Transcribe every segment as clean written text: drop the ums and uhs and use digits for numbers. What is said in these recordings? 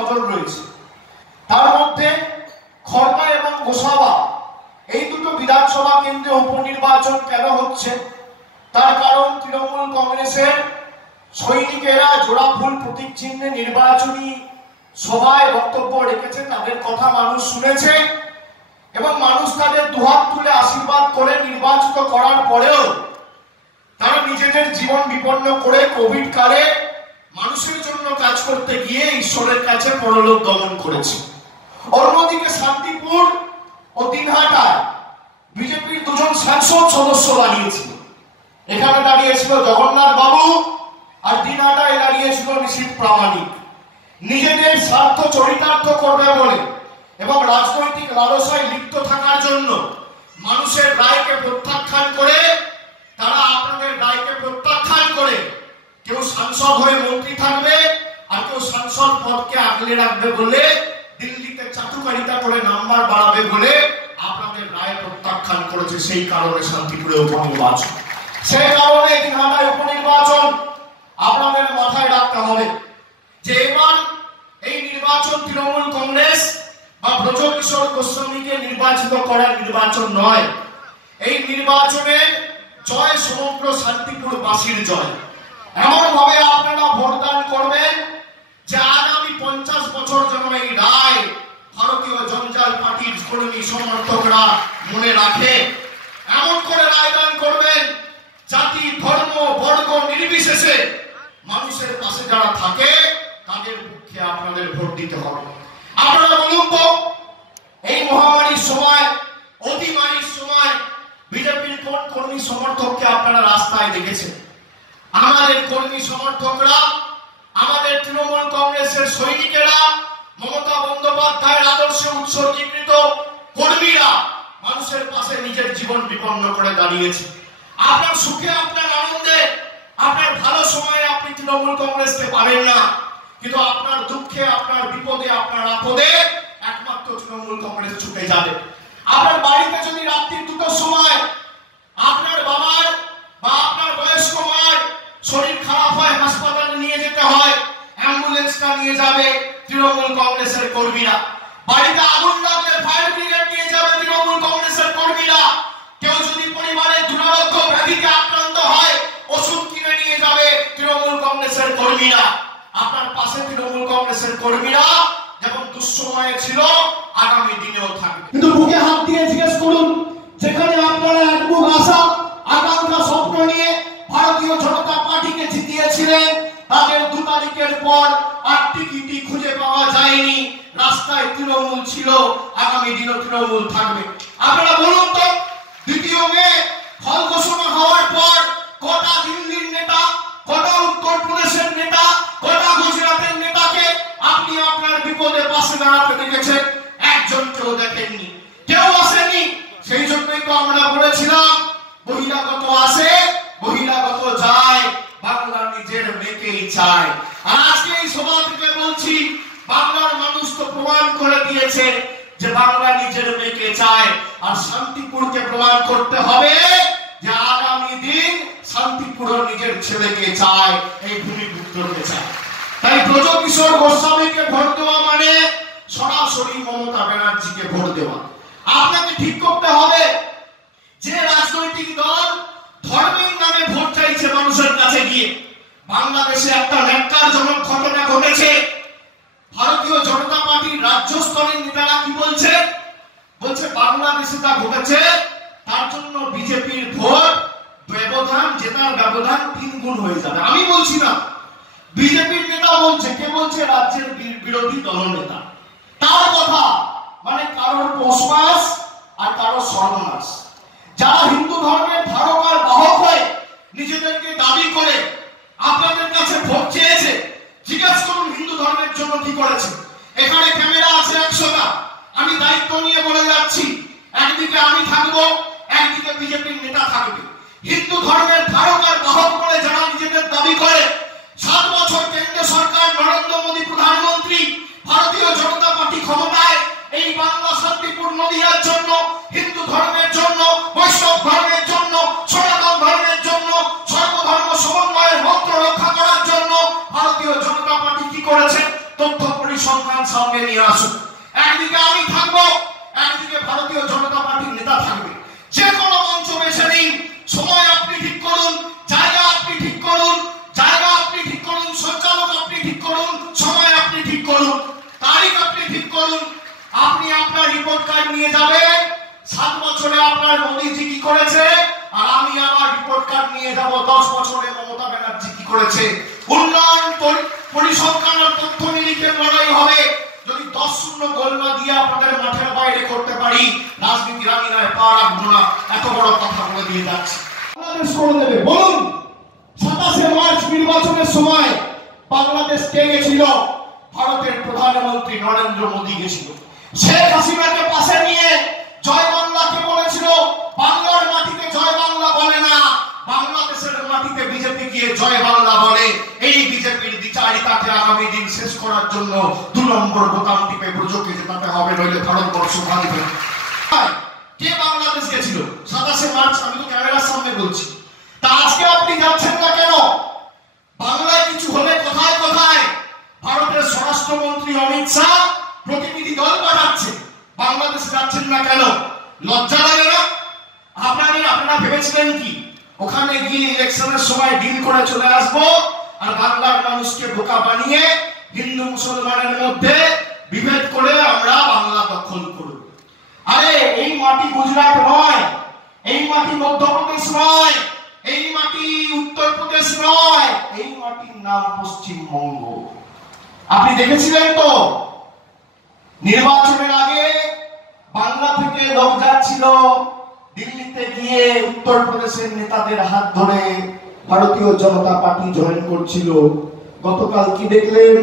নজর রয়েছে। তার মধ্যে খড়দা এবং গোসাবা এই দুটো বিধানসভা কেন্দ্রে উপনির্বাচন কেন হচ্ছে তার কারণ তৃণমূল কংগ্রেসের সৈনিকেরা জোড়া ফুল প্রতীক চিহ্নে নির্বাচনী সভায় বক্তব্য রেখেছে, তাদের কথা মানুষ শুনেছে এবং মানুষ তাদের দুহাত তুলে আশীর্বাদ করে নির্বাচিত করার পরেও তারা নিজেদের জীবন বিপন্ন করে কোভিড কালে মানুষের জন্য কাজ করতে গিয়ে ঈশ্বরের কাছে পরলোক গমন করেছে। অন্যদিকে শান্তিপুর ও দিনহাটায় বিজেপির দুজন সাংসদ সদস্য দাঁড়িয়েছিল। এখানে দাঁড়িয়েছিল জগন্নাথ বাবু আর দিনহাটায় দাঁড়িয়েছিল নিশীথ প্রামাণিক। নিজেদের স্বার্থ চরিতার্থ করবে বলে এবং রাজনৈতিক লালসায় লিপ্ত থাকার জন্য মানুষের রায়কে প্রত্যাখ্যান করে তারা আপনাদের রায়কে প্রত্যাখ্যান করে কেউ সাংসদ হয়ে মন্ত্রী থাকবে আর কেউ সাংসদ পদকে আগলে রাখবে বলে দিল্লিতে চাটুকারিতা করে নাম্বার বাড়াবে বলে আপনাদের রায় প্রত্যাখ্যান করেছে। সেই কারণে শান্তিপুরে উপনির্বাচন, সেই কারণে দিনহাটায় উপনির্বাচন। আপনাদের মাথায় রাখতে হবে যে এবার এই নির্বাচন তৃণমূল কংগ্রেস বা ব্রজকিশোর গোস্বামীকে নির্বাচিত করার নির্বাচন নয়। এই নির্বাচনে জয় সমগ্র শান্তিপুরবাসীর জয়। এমন ভাবে আপনারা ভোটদান করবেন যে আগামী 50 বছর যেন এই রায় ভারতীয় জঞ্জাল পার্টির কর্মী সমর্থকরা মনে রাখে। এমন করে রায়দান করবেন জাতি ধর্ম বর্গ নির্বিশেষে মানুষের পাশে যারা থাকে তাদের পক্ষে আপনাদের ভোট দিতে হবে। আপনারা বলুন তো, এই মহামারীর সময় অতিমারীর সময় বিজেপির কোন কর্মী সমর্থককে আপনারা রাস্তায় দেখেছেন? আমাদের কর্মী সমর্থকরা, আমাদের তৃণমূল কংগ্রেসের সৈনিকেরা, মমতা বন্দ্যোপাধ্যায়ের আদর্শে উৎসর্গীকৃত কর্মীরা মানুষের পাশে নিজের জীবন বিপন্ন করে দাঁড়িয়েছে। আপনার সুখে, আপনার আনন্দে, আপনার ভালো সময়ে আপনি তৃণমূল কংগ্রেসকে পারেন না, কিন্তু আপনার দুঃখে, আপনার বিপদে, আপনার আপদে একমাত্র তৃণমূল কংগ্রেস ছুটে যাবে। আপনার বাড়িতে যদি রাত্রি 2টার সময় আপনার বাবার বা আপনার বয়স্ক মার শরীর খারাপ হয়, হাসপাতালে নিয়ে যেতে হয়, অ্যাম্বুলেন্সটা নিয়ে যাবে তৃণমূল কংগ্রেসের কর্মীরা। বাড়িতে আগুন লাগলে ফায়ার ব্রিগেড নিয়ে যাবে তৃণমূল কংগ্রেসের কর্মীরা। কেউ যদি পরিবারের দুরারোগ্য ব্যাধিতে আক্রান্ত হয়, ওষুধ কিনে নিয়ে যাবে তৃণমূল কংগ্রেসের কর্মীরা। আপনার পাশে তৃণমূল কংগ্রেসের কর্মীরা যেমন দুঃসময়ে ছিল, আগামী দিনেও থাকবে। কিন্তু বুকে হাত দিয়ে জিজ্ঞেস করুন, যেখানে আপনারা এক বুক আশা আকাঙ্ক্ষা স্বপ্ন নিয়ে ভারতীয় জনতা পার্টিকে জিতিয়েছিলেন, তাদের 2 তারিখের পর আর টিকিটি খুঁজে পাওয়া যায়নি। রাস্তায় তৃণমূল ছিল, আগামী দিনও তৃণমূল থাকবে। আপনারা বলুন তো, 2 মে ফল ঘোষণা হওয়ার পর কটা দিল্লির নেতা, কটা উত্তরপ্রদেশের নেতা, কটা গুজরাটের নেতাকে আপনি আপনার বিপদে পাশে দাঁড়াতে দেখেছেন? একজনকেও দেখেননি, কেউ আসেনি। সেই জন্যই তো আমরা বলেছিলাম, বহিরাগত আসে বহিরাগত যায়, বাংলা নিজের মেয়েকেই চায়। আর আজকে এই সভা থেকে বলছি, বাংলার মানুষ তো প্রমাণ করে দিয়েছে যে বাংলা নিজের মেয়েকে চায়। আর শান্তিপুরকে প্রমাণ করতে হবে যে আগামী দিন শান্তিপুর নিজের ছেলেকে চায়, এই ভূমিপুত্রকে চায়। তাই ব্রজকিশোর গোস্বামীকে ভোট দেওয়া মানে সরাসরি মমতা ব্যানার্জিকে ভোট দেওয়া। আপনাকে ঠিক করতে হবে যে রাজনৈতিক দল ধর্মের নামে ভোট চাইছে মানুষের কাছে গিয়ে। বাংলাদেশে একটা ন্যাক্কারজনক ঘটনা ঘটেছে। ভারতীয় জনতা পার্টির রাজ্য স্তরের নেতারা কি বলছে? বলছে বাংলাদেশে তা ঘটেছে, তার জন্য বিজেপির ভোট ব্যবধান, জেতার ব্যবধান 3 গুণ হয়ে যাবে। আমি বলছি না, বিজেপির নেতা বলছে। কে বলছে? রাজ্যের বিরোধী দলনেতা। তার কথা মানে কারোর পৌষমাস আর কারোর সর্বনাশ। যারা হিন্দু ধর্মের ধারক আর বাহক হয়ে নিজেদেরকে দাবি করে আপনাদের কাছে ভোট চেয়েছে, জিজ্ঞেস করুন হিন্দু ধর্মের জন্য কি করেছে। এখানে ক্যামেরা আছে 100টা। আমি দায়িত্ব নিয়ে বলে যাচ্ছি, একদিকে আমি থাকবো, একদিকে বিজেপির নেতা থাকবে। হিন্দু ধর্মের ধারক আর বাহক বলে যারা নিজেদের দাবি করে, 7 বছর কেন্দ্র সরকার, নরেন্দ্র মোদী প্রধানমন্ত্রী, ভারতীয় জনতা পার্টি ক্ষমতায়, এই বাংলা শান্তিপুর নদিয়ার জন্য, হিন্দু ধর্মের জন্য, বৈষ্ণব ধর্মের জন্য, সনাতন ধর্মের জন্য, সর্বধর্ম সমন্বয়ের মন্ত্র রক্ষা করার জন্য ভারতীয় জনতা পার্টি কি করেছে? তথ্য পরিসংখ্যান ভারতীয় জনতা পার্টির নেতা থাকবে। যে কোনো মঞ্চ বেছে নিন, সময় আপনি ঠিক করুন, জায়গা আপনি ঠিক করুন, সঞ্চালক আপনি ঠিক করুন, সময় আপনি ঠিক করুন, তারিখ আপনি ঠিক করুন। আপনি আপনার রিপোর্ট কার্ড নিয়ে যাবেন, 7 বছরে আপনার মোদীজি কি করেছে, আর আমি আমার রিপোর্ট কার্ড নিয়ে যাব 10 বছরে মমতা ব্যানার্জি কি করেছে। উন্নয়ন পরিসংখ্যানের তথ্য নিরিখের লড়াই হবে। যদি 10-0 গোল না দিয়ে আপনাদের মাঠের বাইরে করতে পারি, রাজনীতির আমি নয় পা রাখবো না, এত বড় কথা বলে দিয়ে যাচ্ছি। বাংলাদেশ করে দেবে বলুন। 27শে মার্চ নির্বাচনের সময় বাংলাদেশ কে গেছিল? ভারতের প্রধানমন্ত্রী নরেন্দ্র মোদী গেছিল। শেখ হাসিনাকে পাশে নিয়ে জয় বাংলাকে বলেছিল। বাংলার মাটিতে জয় বাংলা বলে না, বাংলাদেশের মাটিতে বিজেপি গিয়ে জয় বাংলা বলে। এই বিজেপির বিচারিতাকে আগামী দিন শেষ করার জন্য 2 নম্বর বোতাম টিপে ব্রজকে জেতাতে হবে, নইলে ভারতবর্ষ ভাঙবে। কে বাংলাদেশ গেছিল 27শে মার্চ? আমি তো ক্যামেরার সামনে বলছি। তা আজকে আপনি যাচ্ছেন না কেন? বাংলায় কিছু হলে কোথায় কোথায় ভারতের স্বরাষ্ট্রমন্ত্রী অমিত শাহ প্রতিনিধি দল পাঠাচ্ছে, বাংলাদেশে যাচ্ছেন না কেন? লজ্জা লাগে না? আপনারা ভেবেছিলেন কি ওখানে গিয়ে ইলেকশনের সময় ডিল করে চলে আসবো আর বাংলার মানুষকে বোকা বানিয়ে হিন্দু মুসলমানের মধ্যে বিভেদ করে আমরা বাংলা দখল করব? আরে এই মাটি গুজরাট নয়, এই মাটি মধ্যপ্রদেশ নয়, এই মাটি উত্তরপ্রদেশ নয়, এই মাটির নাম পশ্চিমবঙ্গ। আপনি দেখেছিলেন তো নির্বাচনের আগে বাংলা থেকে লোক যাচ্ছিল দিল্লিতে গিয়ে উত্তরপ্রদেশের নেতাদের হাত ধরে ভারতীয় জনতা পার্টি জয়েন করছিল। গতকাল কি দেখলেন?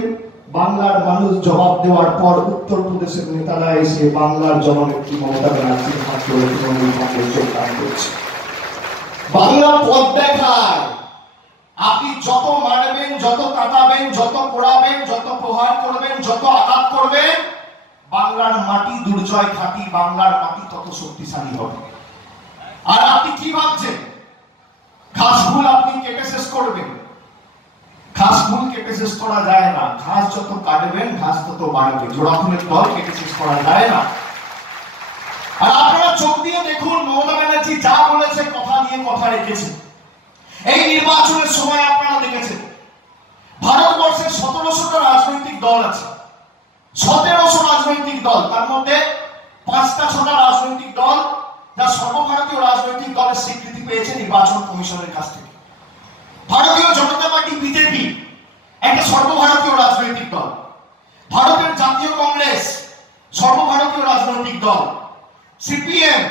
বাংলার মানুষ জবাব দেওয়ার পর উত্তরপ্রদেশের নেতারা এসে বাংলার জননেত্রী মমতা ব্যানার্জির হাত ধরে তৃণমূল কংগ্রেস যোগদান করছে। বাংলা পথ দেখায়। আপনি যত মারবেন, যত কাটাবেন, যত পোড়াবেন, যত প্রহার করবেন, যত আঘাত করবেন, বাংলার মাটি দুর্জয় খাঁটি, বাংলার মাটি তত শক্তিশালী হবে। আর আপনি কি ভাবছেন ঘাসফুল আপনি কেটে শেষ করবেন? ঘাসফুল কেটে শেষ করা যায় না। ঘাস যত কাটবেন ঘাস তত বাড়বে। জোড়া ফুলের দল কেটে শেষ করা যায় না। আর আপনারা চোখ দিয়ে দেখুন, মমতা ব্যানার্জি যা বলেছে কথা দিয়ে কথা রেখেছে। এই নির্বাচনের সময় আপনারা দেখেছেন ভারতবর্ষের 1700টা রাজনৈতিক দল আছে। 1700 রাজনৈতিক দল, তার মধ্যে 5টা-6টা রাজনৈতিক দল যা সর্বভারতীয় রাজনৈতিক দলের স্বীকৃতি পেয়েছে নির্বাচন কমিশনের কাছ থেকে। ভারতীয় জনতা পার্টি বিজেপি একটা সর্বভারতীয় রাজনৈতিক দল। ভারতের জাতীয় কংগ্রেস সর্বভারতীয় রাজনৈতিক দল। সিপিএম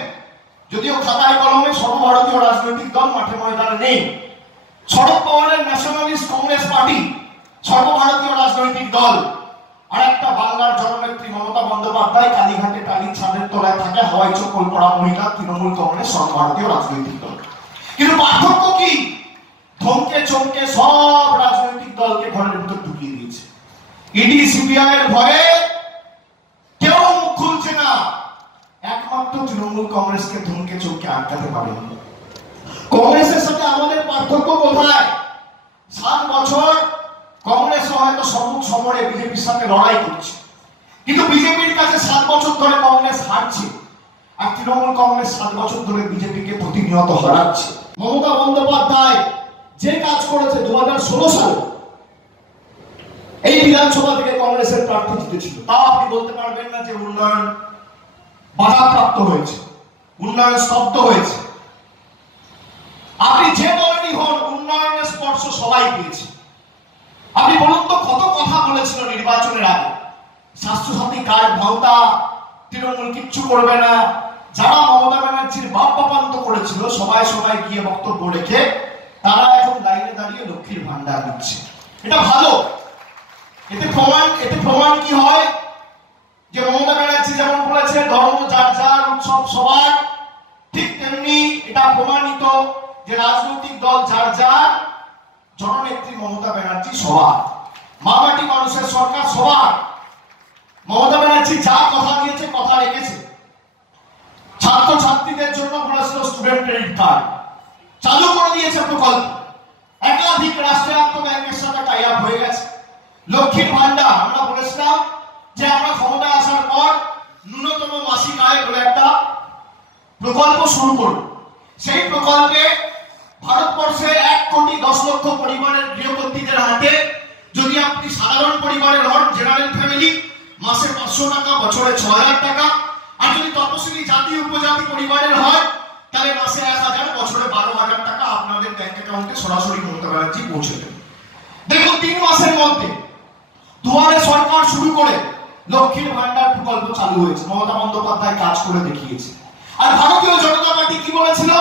যদিও খাতায় কলমে সর্বভারতীয় রাজনৈতিক দল, মাঠে ময়দানে নেই। শরদ পাওয়ারের ন্যাশনালিস্ট কংগ্রেস পার্টি সর্বভারতীয় রাজনৈতিক দল। আর একটা বাংলার জননেত্রী মমতা বন্দ্যোপাধ্যায় কালীঘাটে টালির ছাদের তলায় থাকে হাওয়াই চপ্পল পরা মহিলা, তৃণমূল কংগ্রেস সর্বভারতীয় রাজনৈতিক দল। কিন্তু পার্থক্য কি? ধমকে চমকে সব রাজনৈতিক দলকে ঘরের ভিতর ঢুকিয়ে দিয়েছে। ইডি সিবিআই এর ভয়ে কেউ মুখ খুলছে না। একমাত্র তৃণমূল কংগ্রেসকে ধমকে চমকে আটকাতে পারেনি। কংগ্রেসের সাথে আমাদের পার্থক্য কোথায়? 7 বছর কংগ্রেস হয়তো সম্মুখ সমরে বিজেপির সাথে লড়াই করছে, কিন্তু বিজেপির কাছে 7 বছর ধরে কংগ্রেস হারছে। আর তৃণমূল কংগ্রেস 7 বছর ধরে বিজেপিকে প্রতিনিয়ত হারাচ্ছে। মমতা বন্দ্যোপাধ্যায় যে কাজ করেছে 2016 সালে এই বিধানসভা থেকে কংগ্রেসের প্রার্থী জিতেছিল, তাও আপনি বলতে পারবেন না যে উন্নয়ন বাধাপ্রাপ্ত হয়েছে, উন্নয়ন স্তব্ধ হয়েছে। আপনি যে দলেরই হন, উন্নয়নের স্পর্শ সবাই পেয়েছে। আপনি বলুন তো কত কথা বলেছিল নির্বাচনের আগে? স্বাস্থ্যসাথী কার্ড ভাওতা, তৃণমূল কিচ্ছু করবে না। যারা মমতা ব্যানার্জির বাপ বাপান্ত করেছিল সবাই গিয়ে বক্তব্য রেখে তারা এখন লাইনে দাঁড়িয়ে লক্ষ্মীর ভান্ডার দিচ্ছে। এটা ভালো। এতে প্রমাণ কি হয়? যে মমতা ব্যানার্জি যেমন বলেছে ধর্ম যার যার, উৎসব সবার, ঠিক তেমনি এটা প্রমাণিত যে রাজনৈতিক দল যার যার, জননেত্রী মমতা ব্যানার্জি সবার, মামাটি মানুষের সরকার সবার। মমতা ব্যানার্জি যা কথা দিয়েছে কথা রেখেছে। ছাত্রছাত্রীদের জন্য বলেছিল স্টুডেন্ট ক্রেডিট কার্ড, চালু করে দিয়েছে প্রকল্প। একাধিক রাষ্ট্রায়ত্ত ব্যাংকের সাথে টাই আপ হয়ে গেছে। লক্ষ্মীর ভান্ডার আমরা বলেছিলাম যে আমরা ক্ষমতায় আসার পর ন্যূনতম মাসিক আয় বলে একটা প্রকল্প শুরু করল। সেই প্রকল্পে ভারতবর্ষে 1,10,00,000 পরিবারের গৃহবধূদের হাতে, যদি আপনি সাধারণ পরিবারের হন, জেনারেল ফ্যামিলি, মাসে 500 টাকা, বছরে 6,000 টাকা। আর যদি তপশিলি জাতি উপজাতি পরিবারের হয় তাহলে মাসে 1,000, বছরে 12,000 টাকা আপনাদের ব্যাংক অ্যাকাউন্টে সরাসরি মমতা ব্যানার্জি পৌঁছে দেবে। দেখুন 3 মাসের মধ্যে দুয়ারে সরকার শুরু করে লক্ষ্মীর ভান্ডার প্রকল্প চালু হয়েছে। মমতা বন্দ্যোপাধ্যায় কাজ করে দেখিয়েছে। আর ভারতীয় জনতা পার্টি কি বলেছিল?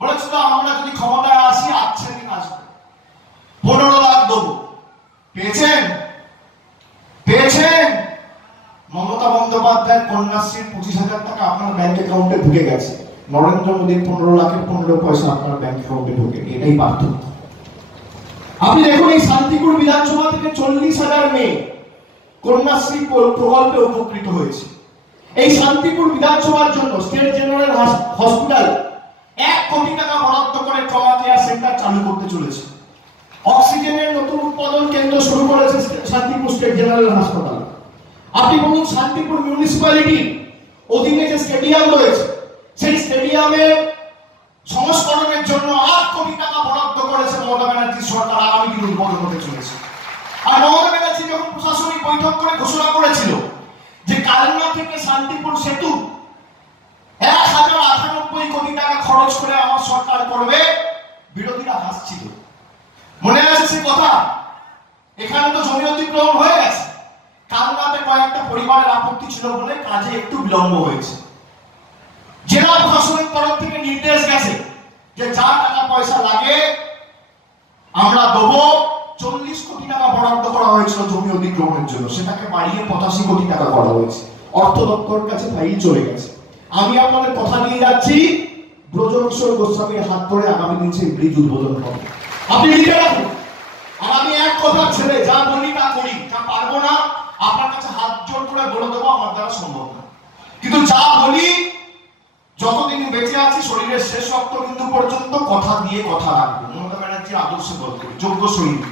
বলেছিল আমরা যদি ক্ষমতায় আসি আচ্ছেদিন আসবো, 15 লাখ দেবো। পেয়েছেন? পেয়েছেন? মমতা বন্দ্যোপাধ্যায়ের কন্যাশ্রীর 25,000 টাকা আপনার ব্যাংক অ্যাকাউন্টে ঢুকে গেছে। নরেন্দ্র মোদীর 15 লাখের 15 পয়সা আপনার ব্যাংক অ্যাকাউন্টে ঢুকে। এটাই পার্থক্য। আপনি দেখুন এই শান্তিপুর বিধানসভা থেকে 40,000 মেয়ে কন্যাশ্রী প্রকল্পে উপকৃত হয়েছে। এই শান্তিপুর বিধানসভার জন্য স্টেট জেনারেল হসপিটাল 1 কোটি টাকা বরাদ্দ করে ট্রমা কেয়ার সেন্টার চালু করতে চলেছে। অক্সিজেনের নতুন উৎপাদন কেন্দ্র শুরু করেছে শান্তিপুর স্টেট জেনারেল হাসপাতাল। আপনি বলুন শান্তিপুর মিউনিসিপ্যালিটি অধীনে যে স্টেডিয়াম রয়েছে, সেই স্টেডিয়ামের সংস্করণের জন্য 8 কোটি টাকা বরাদ্দ করেছে মমতা ব্যানার্জি সরকার। আগামী দিন উদ্বোধন হতে চলেছে। আর মমতা ব্যানার্জি যখন প্রশাসনিক বৈঠক করে ঘোষণা করেছিল যে কালনা থেকে শান্তিপুর সেতু 1,098 কোটি টাকা খরচ করে আমার সরকার করবে, বিরোধীরা হাসছিল। মনে আছে সে কথা? এখানে তো জমি অধিগ্রহণ হয়ে গেছে। কালনাতে কয়েকটা পরিবারের আপত্তি ছিল বলে কাজে একটু বিলম্ব হয়েছে। জেলা প্রশাসনের তরফ থেকে নির্দেশ গেছে যে যা টাকা পয়সা লাগে আমরা দেবো। 40 কোটি টাকা বরাদ্দ করা হয়েছিল জমি অধিগ্রহণের জন্য, সেটাকে বাড়িয়ে 85 কোটি টাকা করা হয়েছে। অর্থ দপ্তরের কাছে ফাইল চলে গেছে। আমি আপনাদের কথা দিয়ে যাচ্ছি, ব্রজকিশোর গোস্বামীর হাত ধরে আগামী দিন সেই ব্রিজ উদ্বোধন হবে। আপনি লিখে রাখুন। আর আমি এক কথা ছেড়ে যা বলি তা করি, যা পারবো না আপনার কাছে হাত জোর করে বলে দেবো আমার দ্বারা সম্ভব না, কিন্তু যা বলি যতদিন বেঁচে আছি শরীরের শেষ রক্তবিন্দু পর্যন্ত কথা দিয়ে কথা রাখবো। মমতা ব্যানার্জির আদর্শে বল করি, যোগ্য সৈনিক,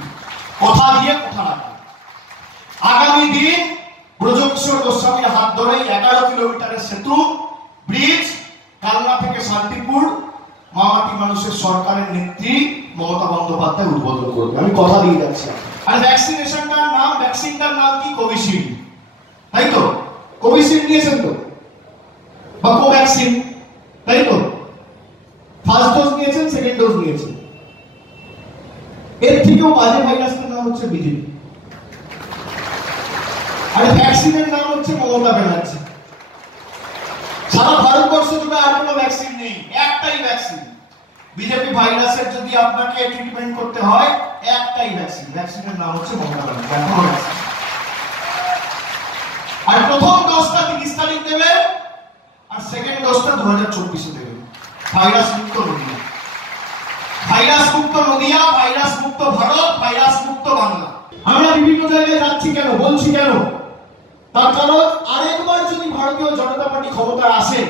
কথা দিয়ে কথা রাখবো। আগামী দিন ব্রজকিশোর গোস্বামীর হাত ধরে 11 কিলোমিটারের সেতু ব্রিজ কালনা থেকে শান্তিপুর মামাটি মানুষের সরকারের নেত্রী মমতা বন্দ্যোপাধ্যায় উদ্বোধন করবে। আমি কথা দিয়ে যাচ্ছি। আর ভ্যাকসিনটার নাম কি? কোভিশিল্ড, তাই তো? কোভিশিল্ড নিয়েছেন তো, বা কোভ্যাক্সিন, তাই তো? ফার্স্ট ডোজ নিয়েছেন, সেকেন্ড ডোজ নিয়েছেন। এর থেকেও বাজে ভাইরাসের নাম হচ্ছে বিজেপি। আর ভ্যাকসিনের নাম হচ্ছে মমতা ব্যানার্জি। সারা ভারতবর্ষ জুড়ে আর কোনো ভ্যাকসিন নেই, একটাই ভ্যাকসিন। বিজেপি ভাইরাসের যদি আপনাকে ট্রিটমেন্ট করতে হয়, একটাই ভ্যাকসিন, ভ্যাকসিনের নাম হচ্ছে মমতা ব্যানার্জি। আর প্রথম ডোজটা 30 তারিখ দেবে, আর সেকেন্ড ডোজটা 2024-এ দেবে। ভাইরাস মুক্ত নদিয়া, ভাইরাস মুক্ত নদিয়া, ভাইরাস মুক্ত ভারত, ভাইরাস মুক্ত বাংলা। আমরা বিভিন্ন জায়গায় যাচ্ছি কেন, বলছি কেন? তার কারণ আরেকবার যদি ভারতীয় জনতা পার্টি ক্ষমতায় আসে,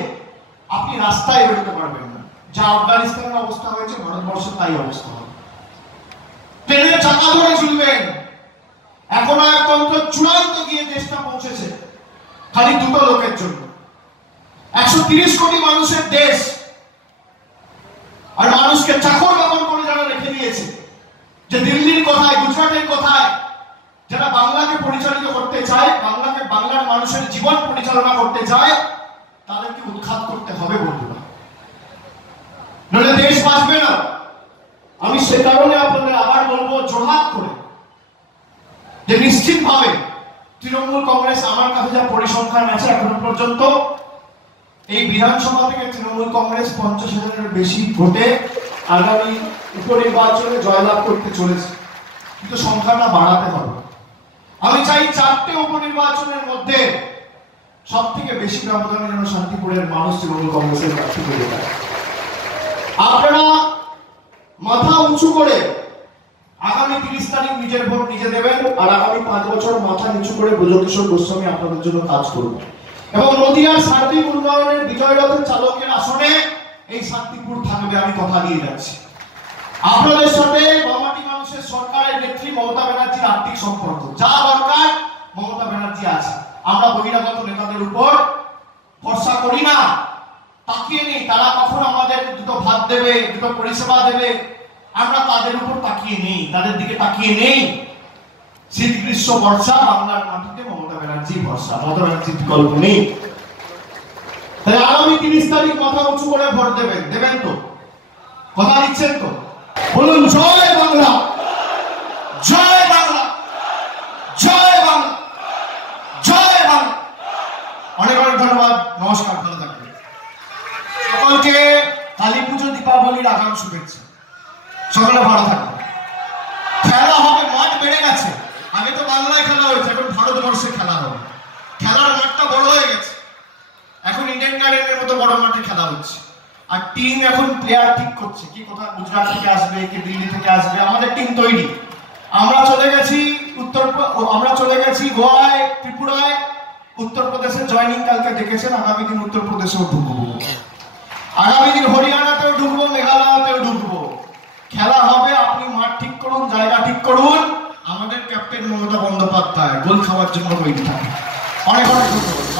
আপনি রাস্তায় বেরোতে পারবেন না। যা আফগানিস্তানের অবস্থা হয়েছে, ভারতবর্ষে তাই অবস্থা হবে। ট্রেনের চাকা ধরে ঝুলবেন। এখন একতন্ত্র চূড়ান্ত গিয়ে দেশটা পৌঁছেছে খালি দুটো লোকের জন্য। 130 কোটি মানুষের দেশ, আর মানুষকে চাকর বাকর করে যারা রেখে দিয়েছে, যে দিল্লির কোথায়, গুজরাটের কোথায়, যারা বাংলাকে পরিচালিত করতে চায়, বাংলার মানুষের জীবন পরিচালনা করতে চায়, তাদেরকে উৎখাত করতে হবে বন্ধুরা, নইলে দেশ বাঁচবে না। আমি সে কারণে আপনাদের আবার বলবো জোরহাত করে যে নিশ্চিতভাবে তৃণমূল কংগ্রেস, আমার কাছে যা পরিসংখ্যান আছে এখনো পর্যন্ত এই বিধানসভা থেকে তৃণমূল কংগ্রেস 50,000-এর বেশি ভোটে আগামী উপনির্বাচনে জয়লাভ করতে চলেছে, কিন্তু সংখ্যাটা বাড়াতে হবে। আমি চাই 4টে উপনির্বাচনের মধ্যে সব থেকে বেশি ব্যবধানে যেন শান্তিপুরের মানুষ তৃণমূল কংগ্রেসের প্রার্থী করে দেয়। আপনারা মাথা উঁচু করে আগামী 30 তারিখ নিজের ভোট নিজে দেবেন, আর আগামী 5 বছর মাথা নিচু করে ব্রজকিশোর গোস্বামী আপনাদের জন্য কাজ করবে। এবং নদিয়ার সার্বিক উন্নয়নের বিজয় রথের চালকের আসনে এই শান্তিপুর থাকবে, আমি কথা দিয়ে যাচ্ছি। আপনাদের সাথে মামাটি মানুষের সরকারের নেত্রী মমতা ব্যানার্জির আর্থিক সম্পর্ক, যা দরকার মমতা ব্যানার্জি আছে। আমরা বহিরাগত নেতাদের উপর ভরসা করি না, তাকিয়ে নেই তারা কখন আমাদের দুটো ভাত দেবে, দুটো পরিষেবা দেবে, আমরা তাদের উপর তাকিয়ে নেই, তাদের দিকে তাকিয়ে নেই। শীত গ্রীষ্ম বর্ষা বাংলার মাটিতে মমতা ব্যানার্জি ভরসা, মমতা ব্যানার্জির বিকল্প নেই। তাই আগামী 30 তারিখ মাথা উঁচু করে ভোট দেবেন, দেবেন তো? কথা দিচ্ছেন তো? বলুন জয় বাংলা, জয় বাংলা, জয় বাংলা, জয় বাংলা। অনেক অনেক ধন্যবাদ, নমস্কার, ভালো থাকবেন। সকলকে কালী পুজো দীপাবলির আগাম শুভেচ্ছা। সকলে ভালো থাকবেন। খেলা হবে, মাঠ বেড়ে গেছে, আগে তো বাংলায় খেলা হয়েছে, এখন ভারতবর্ষে খেলা হবে। খেলার মাঠটা বড় হয়ে গেছে, এখন ইন্ডিয়ান গার্ডেনের মতো বড় মাঠে খেলা হচ্ছে। আর টিম এখন প্লেয়ার ঠিক করছে, কি কোথা গুজরাট থেকে আসবে, কি দিল্লি থেকে আসবে। আমাদের টিম তৈরি, আমরা চলে গেছি গোয়ায়, ত্রিপুরায়, উত্তরপ্রদেশে জয়নিং কালকে দেখেছেন। আগামী দিন উত্তরপ্রদেশেও ঢুকবো, আগামী দিন হরিয়ানাতেও ঢুকবো, মেঘালয়তেও ঢুকবো। খেলা হবে, আপনি মাঠ ঠিক করুন, জায়গা ঠিক করুন। আমাদের ক্যাপ্টেন মমতা বন্দ্যোপাধ্যায় গোল খাওয়ার জন্য তৈরি থাকে। অনেক অনেক ধন্যবাদ।